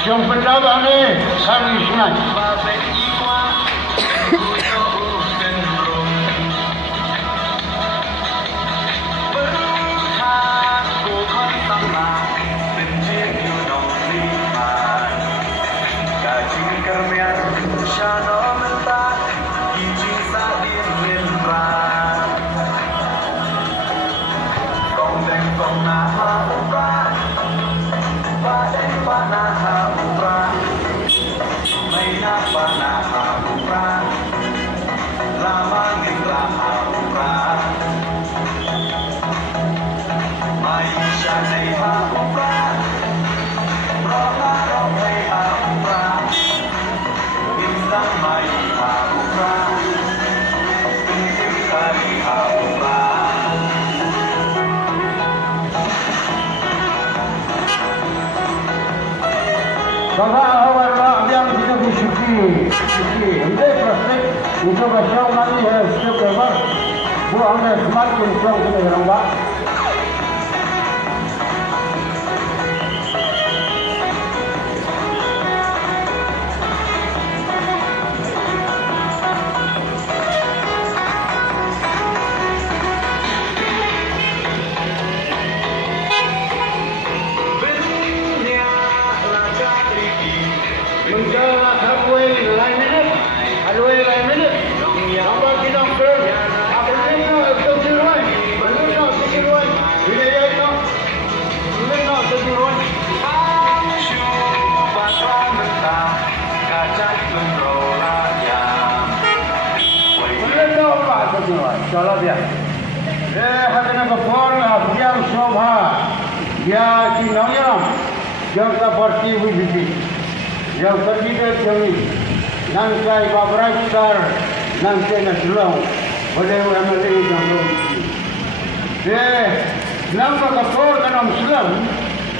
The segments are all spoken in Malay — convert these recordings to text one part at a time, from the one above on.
Yang pertama ni kami sungai. Bapak awal yang kita bersyukur, hendak proses untuk bersama kami harus berubah. Buat anda semakin jauh dari orang. चलो दिया हजन कपूर अभियान शोभा या की नौयम जब का भर्ती हुई थी जब सर्दी के जमी नंकाई बाबराइकर नंके नस्लों बड़े एमएलए जंगलों ये नंका कपूर का नाम सुलम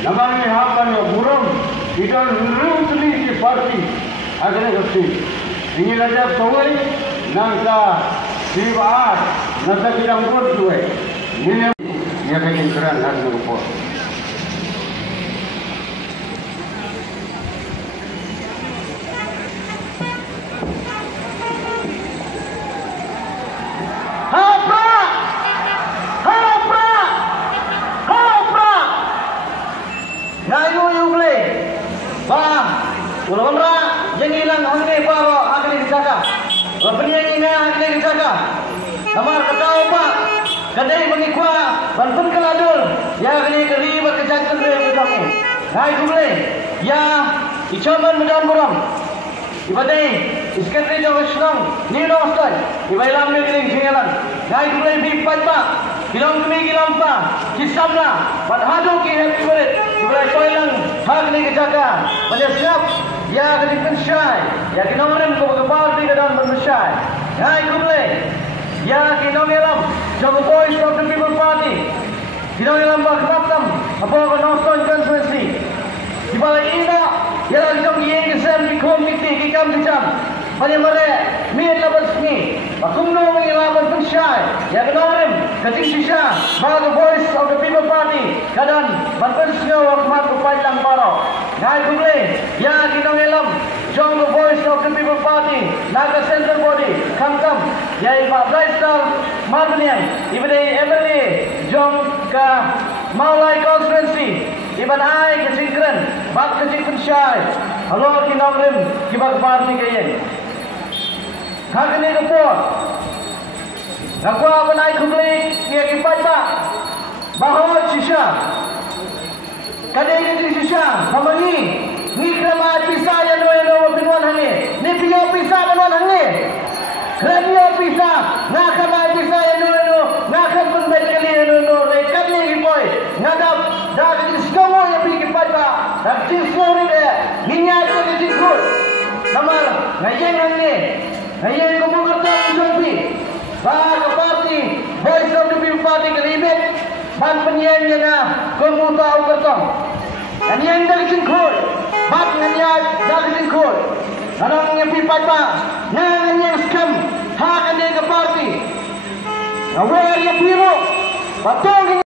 नमाने यहाँ पर यो बुरम इधर रूटली की पार्टी अगले कस्ती ini raja tawai nangka sibat nangka bilang buat tuai ini dia bikin keren hari berupur Ulama jangan hilang hangni paro hangni dijaga. Penyanyi ni hangni dijaga. Kamar ketahu pak, kadai mengikwa, banten keladul. Ya kini keri berkejakan dari berkami. Hai kumle, ya icaman medan burang. Ibadai, iskatri jauh Islam, ni nostal. Ibailam ni kini singalan. Hai kumle bipat pak, kilang kami kilang pak, kisamna, padhadu ki hepsurit. Ibai toilang hangni dijaga. Pada siap. Ya kini pensyai, ya kini orang kau kepala di dalam pensyai. Hai kumle, ya kini orang jago voice of the people party. Kini orang berkata apa orang nonton konferensi. Di balik ini, ya lagi jom yang kesem di komiti kikam dijam. Pada mana mian lapas ni, akum no mengilapan pensyai. Ya kini orang kecil sisa, bagai voice of the people party. Kadang bantuan semua wakmat kepadang paro. Hai kumle, ya kita ngelam, jom the voice of the people party, naga central body, come, ya iba Blaistar Marbenian, iba dari MLA, jom ke Maulai konferensi, iba naik ke Singkren, bak ke Singkren halo kita ngelam, kita ke party kayen. Hak ini kepot, aku apa naik kumle, dia kipat pak, bahawa sisa. Kadai ini sisa, hamani, ni kerana pisa yang no pinuan hangi, ni piau pisa pinuan hangi, kerana pisa, nak kerana pisa yang no, nak kerana benda kali yang no, rekat ni kipoi, ngadap, dah jadi semua yang pergi pada, dah semua ni deh, minyak tu jadi good, namar, ngajen hangi, ngajen kamu kerja menjadi, bah parti, voice of the people party keribet. Ban penyanyi na kamu tahu kertong. Dan yang dari singkul, bat nganyat dari singkul. Orang yang pipat ba, yang scam, hak ane ke parti. Awal yang biru, batong